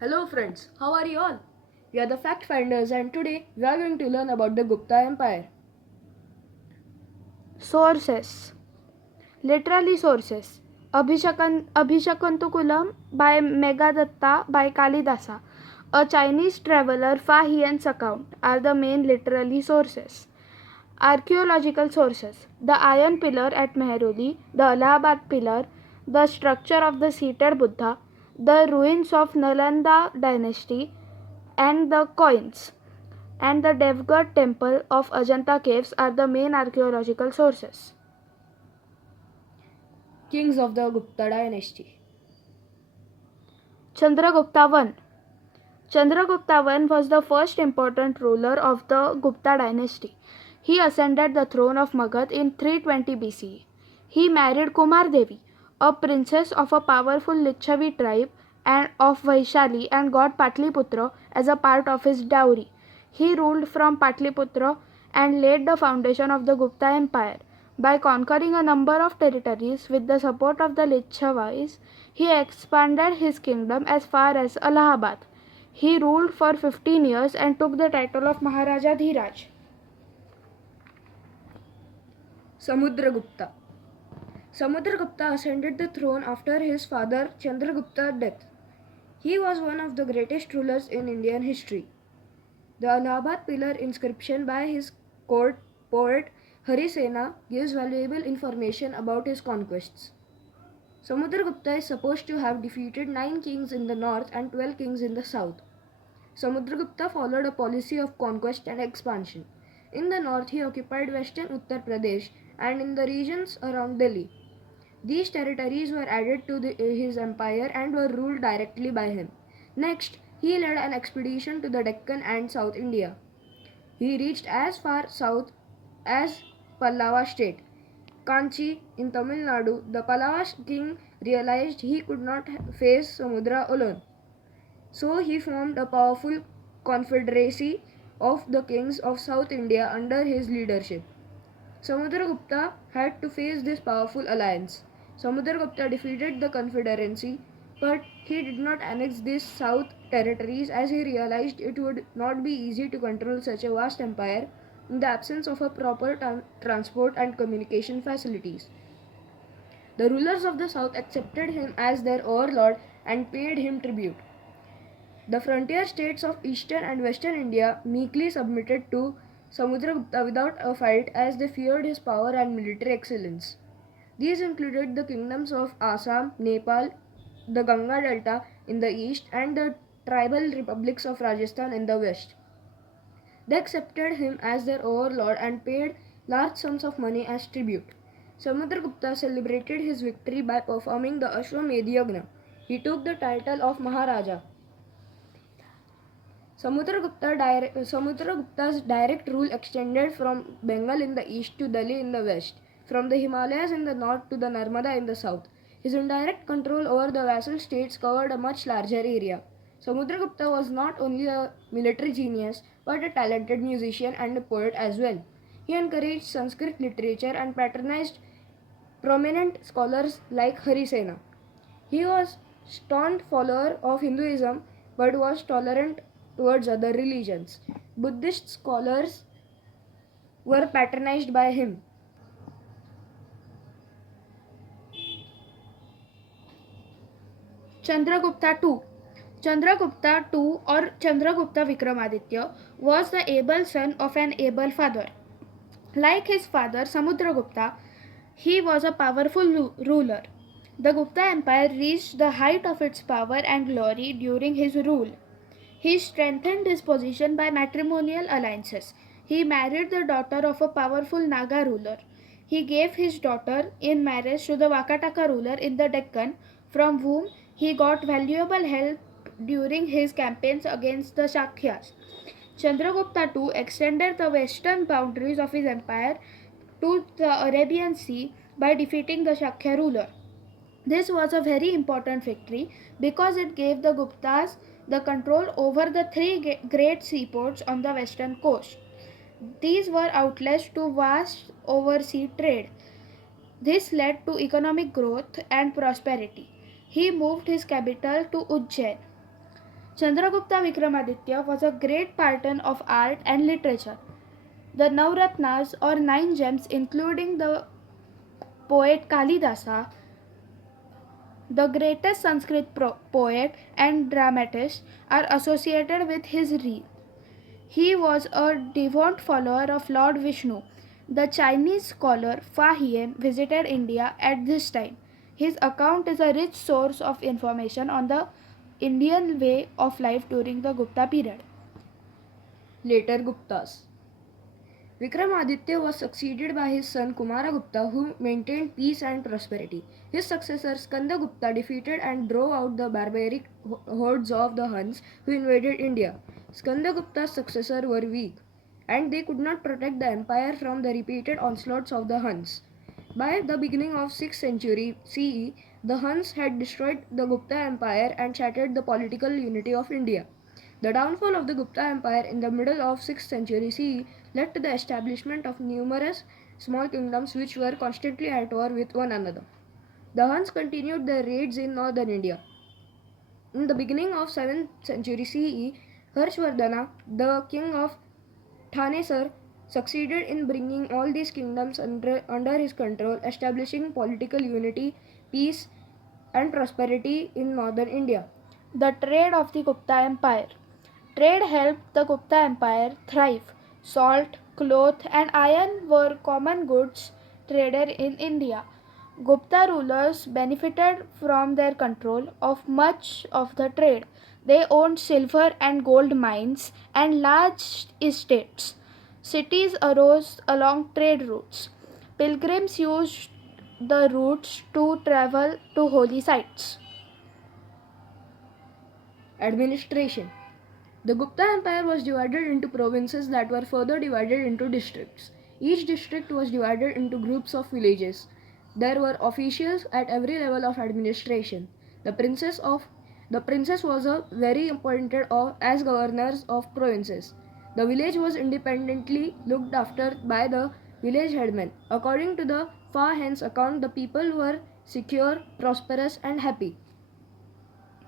Hello friends, how are you all? We are the Fact Finders and today we are going to learn about the Gupta Empire. Sources. Literally sources. Abhishakantukulam by Megadatta by Kalidasa. A Chinese traveler Fahian's account are the main literary sources. Archaeological sources. The Iron Pillar at Mehroli, the Allahabad Pillar, the structure of the seated Buddha, the ruins of Nalanda dynasty, and the coins. And the Devgarh temple of Ajanta caves are the main archaeological sources. Kings of the Gupta dynasty. Chandragupta I. Chandragupta I was the first important ruler of the Gupta dynasty. He ascended the throne of Magad in 320 BCE. He married Kumar Devi, a princess of a powerful Lichavi tribe and of Vaishali, and got Patliputra as a part of his dowry. He ruled from Patliputra and laid the foundation of the Gupta Empire. By conquering a number of territories with the support of the Lichavis, he expanded his kingdom as far as Allahabad. He ruled for 15 years and took the title of Maharaja Dhiraj. Samudragupta. Samudragupta ascended the throne after his father Chandragupta's death. He was one of the greatest rulers in Indian history. The Allahabad pillar inscription by his court poet Harisena gives valuable information about his conquests. Samudragupta is supposed to have defeated 9 kings in the north and 12 kings in the south. Samudragupta followed a policy of conquest and expansion. In the north, he occupied western Uttar Pradesh and in the regions around Delhi. These territories were added to his empire and were ruled directly by him. Next, he led an expedition to the Deccan and South India. He reached as far south as Pallava state. Kanchi in Tamil Nadu, the Pallava king realized he could not face Samudra alone. So he formed a powerful confederacy of the kings of South India under his leadership. Samudragupta had to face this powerful alliance. Samudragupta defeated the confederacy, but he did not annex these south territories as he realized it would not be easy to control such a vast empire in the absence of a proper transport and communication facilities. The rulers of the south accepted him as their overlord and paid him tribute. The frontier states of eastern and western India meekly submitted to Samudragupta without a fight as they feared his power and military excellence. These included the kingdoms of Assam, Nepal, the Ganga Delta in the east, and the tribal republics of Rajasthan in the west. They accepted him as their overlord and paid large sums of money as tribute. Samudragupta celebrated his victory by performing the Ashwamedh Yagna. He took the title of Maharaja. Samudragupta's direct rule extended from Bengal in the east to Delhi in the west, from the Himalayas in the north to the Narmada in the south. His indirect control over the vassal states covered a much larger area. Samudragupta was not only a military genius but a talented musician and a poet as well. He encouraged Sanskrit literature and patronized prominent scholars like Harisena. He was staunch follower of Hinduism but was tolerant towards other religions. Buddhist scholars were patronized by him. Chandragupta II. Chandragupta II or Chandragupta Vikramaditya was the able son of an able father. Like his father Samudragupta, he was a powerful ruler. The Gupta Empire reached the height of its power and glory during his rule. He strengthened his position by matrimonial alliances. He married the daughter of a powerful Naga ruler. He gave his daughter in marriage to the Vakataka ruler in the Deccan, from whom he got valuable help during his campaigns against the Shakyas. Chandragupta too extended the western boundaries of his empire to the Arabian Sea by defeating the Shakya ruler. This was a very important victory because it gave the Guptas the control over the three great seaports on the western coast. These were outlets to vast overseas trade. This led to economic growth and prosperity. He moved his capital to Ujjain. Chandragupta Vikramaditya was a great patron of art and literature. The Navratnas or nine gems, including the poet Kalidasa, the greatest Sanskrit poet and dramatist, are associated with his reign. He was a devout follower of Lord Vishnu. The Chinese scholar Fa Hien visited India at this time. His account is a rich source of information on the Indian way of life during the Gupta period. Later Guptas. Vikramaditya was succeeded by his son Kumaragupta, who maintained peace and prosperity. His successor Skandagupta defeated and drove out the barbaric hordes of the Huns who invaded India. Skandagupta's successors were weak, and they could not protect the empire from the repeated onslaughts of the Huns. By the beginning of 6th century CE, the Huns had destroyed the Gupta Empire and shattered the political unity of India. The downfall of the Gupta Empire in the middle of 6th century CE led to the establishment of numerous small kingdoms which were constantly at war with one another. The Huns continued their raids in northern India. In the beginning of 7th century CE, Harshvardhana, the king of Thanesar, succeeded in bringing all these kingdoms under his control, establishing political unity, peace, and prosperity in northern India. The trade of the Gupta Empire. Trade helped the Gupta Empire thrive. Salt, cloth, and iron were common goods traded in India. Gupta rulers benefited from their control of much of the trade. They owned silver and gold mines and large estates. Cities arose along trade routes. Pilgrims used the routes to travel to holy sites. Administration. The Gupta Empire was divided into provinces that were further divided into districts. Each district was divided into groups of villages. There were officials at every level of administration. The princess was a very appointed as governors of provinces. The village was independently looked after by the village headman. According to the Fa Hien's account, the people were secure, prosperous, and happy.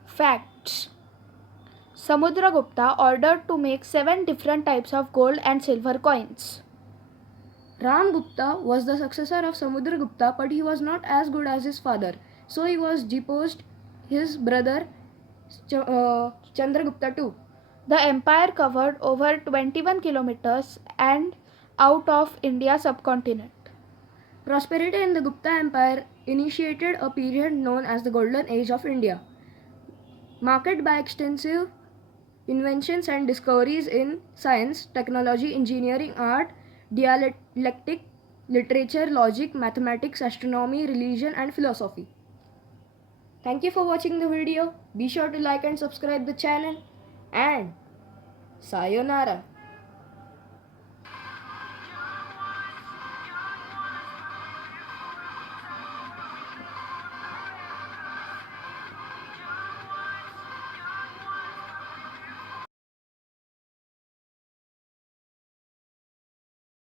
Facts. Samudragupta ordered to make 7 different types of gold and silver coins. Ram Gupta was the successor of Samudragupta, but he was not as good as his father. So he was deposed his brother Chandragupta too. The empire covered over 21 kilometers and out of India subcontinent. Prosperity in the Gupta Empire initiated a period known as the Golden Age of India, marked by extensive inventions and discoveries in science, technology, engineering, art, dialectic, literature, logic, mathematics, astronomy, religion, and philosophy. Thank you for watching the video. Be sure to like and subscribe the channel. And sayonara.